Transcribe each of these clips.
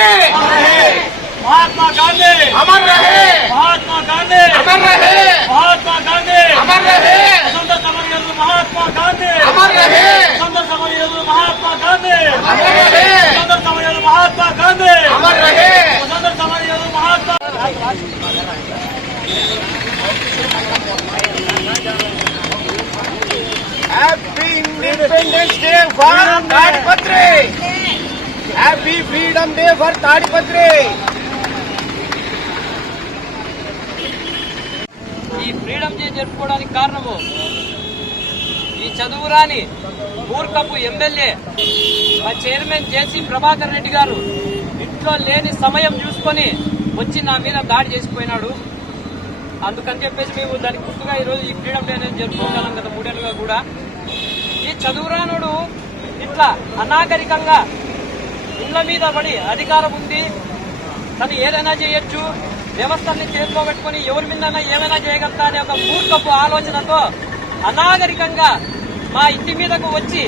रहेंगे महात्मा गांधी। अमर रहे। महात्मा गांधी। अमर रहे। महात्मा गांधी। अमर रहे। वसंत समरियल्लू महात्मा गांधी। अमर रहे। महात्मा गांधी। अमर रहे। महात्मा गांधी। अमर रहे। Mahatma Gandhi independence day Bharat राजपत्रे happy freedom day for Tadipatri ఈ ఫ్రీడమ్ డే జరుపుకోవడానికి కారణము ఈ చదువురాని మూర్ఖపు ఎమ్మెల్యే మా చైర్మన్ జేసీ ప్రభాకర్ రెడ్డి గారు ఇంట్లో లేని సమయం చూసుకొని వచ్చి నా మీద దాడి చేసిపోయినాడు. అందుకని చెప్పేసి మేము దానికి గుర్తుగా ఈరోజు ఈ ఫ్రీడమ్ డే అనేది జరుపుకుంటున్నాం కదా మూడేళ్ళుగా కూడా. ఈ చదువురానుడు ఇట్లా అనాగరికంగా ఇళ్ళ మీద పడి అధికారం ఉంది. తను ఏదైనా చేయొచ్చు. వ్యవస్థల్ని చేతిలో పెట్టుకుని ఎవరి మీద ఏమైనా చేయగలుగుతా అనే ఒక మూర్ఖపు ఆలోచనతో అనాగరికంగా మా ఇంటి మీదకు వచ్చి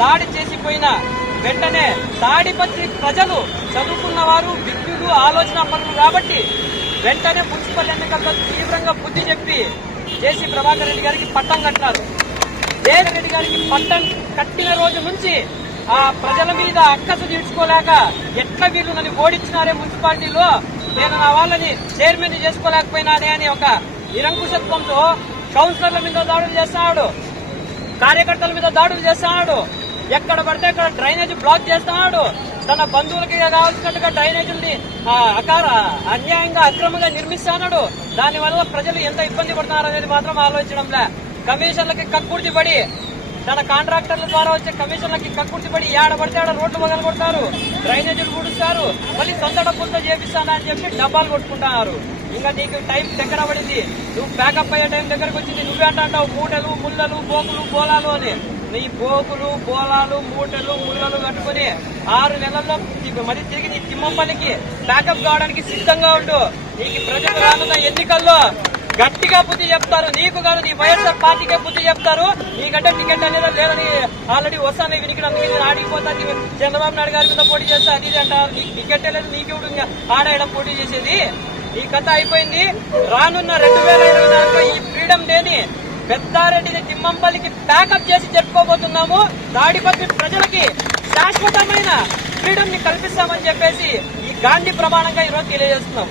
దాడి చేసిపోయిన వెంటనే తాడిపత్రి ప్రజలు చదువుకున్న వారు విజ్ఞులు ఆలోచన పనులు కాబట్టి వెంటనే మున్సిపల్ ఎన్నికల్లో తీవ్రంగా బుద్ధి చెప్పి జేసీ ప్రభాకర్ రెడ్డి గారికి పట్టం కట్టారు. జగన్ రెడ్డి గారికి పట్టం కట్టిన రోజు నుంచి ఆ ప్రజల మీద అక్కసు తీర్చుకోలేక ఎట్లా వీళ్ళు నన్ను ఓడించినారే మున్సిపాలిటీలో? నేను నా వాళ్ళని చైర్మన్ చేసుకోలేకపోయినానే అని ఒక నిరంకుశత్వంతో కౌన్సిలర్ల మీద దాడులు చేస్తున్నాడు కార్యకర్తల మీద దాడులు చేస్తున్నాడు ఎక్కడ పడితే అక్కడ డ్రైనేజ్ బ్లాక్ చేస్తున్నాడు తన బంధువులకి కావాల్సినట్టుగా డ్రైనేజీని అకార అన్యాయంగా అక్రమంగా నిర్మిస్తున్నాడు దానివల్ల ప్రజలు ఎంత ఇబ్బంది పడుతున్నారు అనేది మాత్రం ఆలోచించడంలే. కమిషన్లకి కక్కుర్తి పడి తన కాంట్రాక్టర్ల ద్వారా వచ్చే కమిషన్లకి కక్కుర్తి ఏడబడితే పడితే ఆడ రోడ్లు మొదలు కొడతారు డ్రైనేజీలు పూడుస్తారు మళ్ళీ సొంత డబ్బులతో చేపిస్తాను అని చెప్పి డబ్బాలు కొట్టుకుంటున్నారు. ఇంకా నీకు టైం దగ్గర పడింది. నువ్వు ప్యాకప్ అయ్యే టైం దగ్గరకు వచ్చింది. నువ్వే అంటావు మూటలు ముళ్ళలు బోకులు బోలాలు అని. నీ బోకులు బోలాలు మూటలు ముళ్ళలు కట్టుకుని ఆరు నెలల్లో మరి తిరిగి నీ తిమ్మపల్లికి ప్యాకప్ కావడానికి సిద్ధంగా ఉండు. నీకు ప్రజలు రానున్న ఎన్నికల్లో గట్టిగా బుద్ధి చెప్తారు. నీకు కాదు నీ వైఎస్ఆర్ పార్టీకే బుద్ధి చెప్తారు. నీకంటే టికెట్ అనేది లేదని ఆల్రెడీ వస్తాను వినికడం అందుకే నేను ఆడిపోతా చంద్రబాబు నాయుడు గారి మీద పోటీ చేస్తా అది ఇది అంటారు. నీకు టికెట్ లేదు నీకెవడు ఇంకా ఆడేయడం పోటీ చేసేది. ఈ కథ అయిపోయింది. రానున్న రెండు వేల ఇరవై నాలుగులో ఈ ఫ్రీడమ్ డేని పెద్దారెడ్డిని తిమ్మంపల్లికి ప్యాకప్ చేసి జరుపుకోబోతున్నాము. దాడిపత్రి ప్రజలకి శాశ్వతమైన ఫ్రీడమ్ని కల్పిస్తామని చెప్పేసి ఈ గాంధీ ప్రమాణంగా ఈరోజు తెలియజేస్తున్నాం.